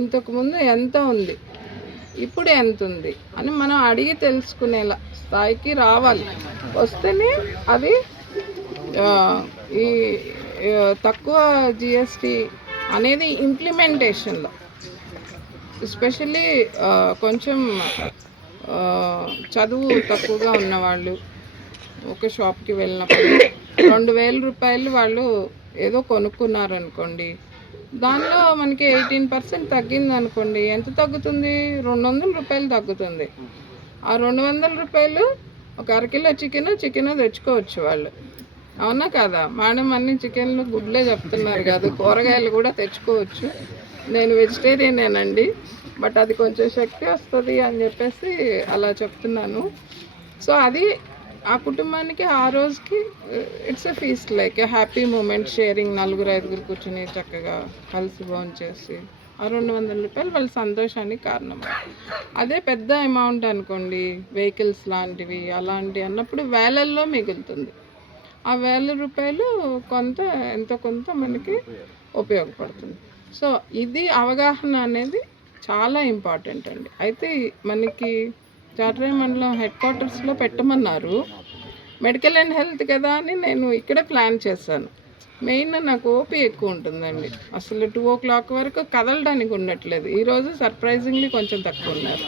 ఇంతకుముందు ఎంత ఉంది, ఇప్పుడు ఎంత ఉంది అని మనం అడిగి తెలుసుకునేలా స్థాయికి రావాలి. వస్తేనే అది ఈ తక్కువ జిఎస్టీ అనేది ఇంప్లిమెంటేషన్లో ఎస్పెషల్లీ కొంచెం చదువు తక్కువగా ఉన్నవాళ్ళు ఒక షాప్కి వెళ్ళినప్పుడు 2,000 రూపాయలు వాళ్ళు ఏదో కొనుక్కున్నారనుకోండి, దానిలో మనకి 18% తగ్గింది అనుకోండి, ఎంత తగ్గుతుంది? 200 రూపాయలు తగ్గుతుంది. ఆ 200 రూపాయలు ఒక అరకిలో చికెన్ తెచ్చుకోవచ్చు వాళ్ళు. అవునా కదా మేడం? అన్ని చికెన్లు గుడ్లే చెప్తున్నారు కాదు, కూరగాయలు కూడా తెచ్చుకోవచ్చు. నేను వెజిటేరియనేనండి, బట్ అది కొంచెం శక్తి వస్తుంది అని చెప్పేసి అలా చెప్తున్నాను. సో అది ఆ కుటుంబానికి ఆ రోజుకి it's a feast, like a happy moment, sharing. 4-5 కూర్చుని చక్కగా కలిసి భోంచేసి ఆ 200 రూపాయలు వాళ్ళ సంతోషానికి కారణం. అదే పెద్ద అమౌంట్ అనుకోండి, వెహికల్స్ లాంటివి అలాంటివి అన్నప్పుడు వేలల్లో మిగులుతుంది. ఆ 1,000 రూపాయలు ఎంతో కొంత మనకి ఉపయోగపడుతుంది. సో ఇది అవగాహన అనేది చాలా ఇంపార్టెంట్ అండి. అయితే మనకి చాటరాయి మండలం హెడ్ క్వార్టర్స్లో పెట్టమన్నారు. మెడికల్ అండ్ హెల్త్ కదా అని నేను ఇక్కడే ప్లాన్ చేశాను. మెయిన్ నాకు ఓపీ ఎక్కువ ఉంటుందండి. అసలు 2 o'clock వరకు కదలడానికి ఉండట్లేదు. ఈరోజు సర్ప్రైజింగ్లీ కొంచెం తక్కువ ఉన్నారు.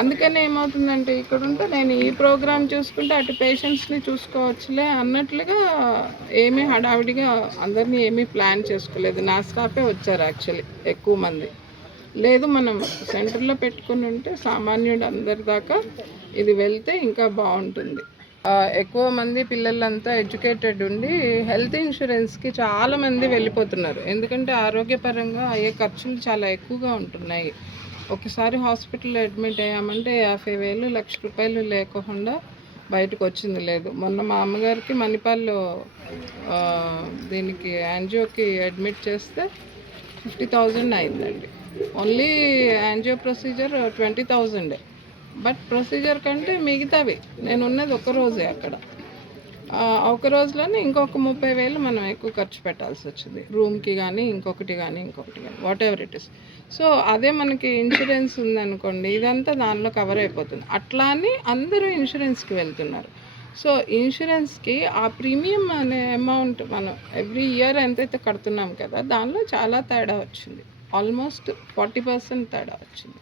అందుకని ఏమవుతుందంటే ఇక్కడ ఉంటే నేను ఈ ప్రోగ్రామ్ చూసుకుంటే అటు పేషెంట్స్ని చూసుకోవచ్చులే అన్నట్లుగా ఏమీ హడావిడిగా అందరినీ ఏమీ ప్లాన్ చేసుకోలేదు. నా స్టాఫే వచ్చారు యాక్చువల్లీ ఎక్కువ మంది. లేదు మనం సెంటర్లో పెట్టుకుని ఉంటే సామాన్యుడు అందరి దాకా ఇది వెళ్తే ఇంకా బాగుంటుంది. ఎక్కువ మంది పిల్లలంతా ఎడ్యుకేటెడ్ ఉండి హెల్త్ ఇన్సూరెన్స్కి చాలామంది వెళ్ళిపోతున్నారు. ఎందుకంటే ఆరోగ్యపరంగా అయ్యే ఖర్చులు చాలా ఎక్కువగా ఉంటున్నాయి. ఒకసారి హాస్పిటల్లో అడ్మిట్ అయ్యామంటే 50,000, 1,00,000 రూపాయలు లేకుండా బయటకు వచ్చింది లేదు. మొన్న మా అమ్మగారికి మణిపాల్లో దీనికి యాంజియోకి అడ్మిట్ చేస్తే 50,000 అయిందండి. Only angio procedure 20,000. But procedure కంటే మిగతావి నేను ఉన్నది ఒక రోజే అక్కడ. ఒక రోజులోనే ఇంకొక 30,000 మనం ఎక్కువ ఖర్చు పెట్టాల్సి వచ్చింది, రూమ్కి కానీ ఇంకొకటి కానీ what ever it is. So అదే మనకి ఇన్సూరెన్స్ ఉందనుకోండి, ఇదంతా దానిలో కవర్ అయిపోతుంది. అట్లా అని అందరూ ఇన్సూరెన్స్కి వెళ్తున్నారు. సో ఇన్సూరెన్స్కి ఆ ప్రీమియం అనే అమౌంట్ మనం ఎవ్రీ ఇయర్ ఎంతైతే కడుతున్నాం కదా, దానిలో చాలా తేడా వచ్చింది. ఆల్మోస్ట్ 40% తేడా వచ్చింది.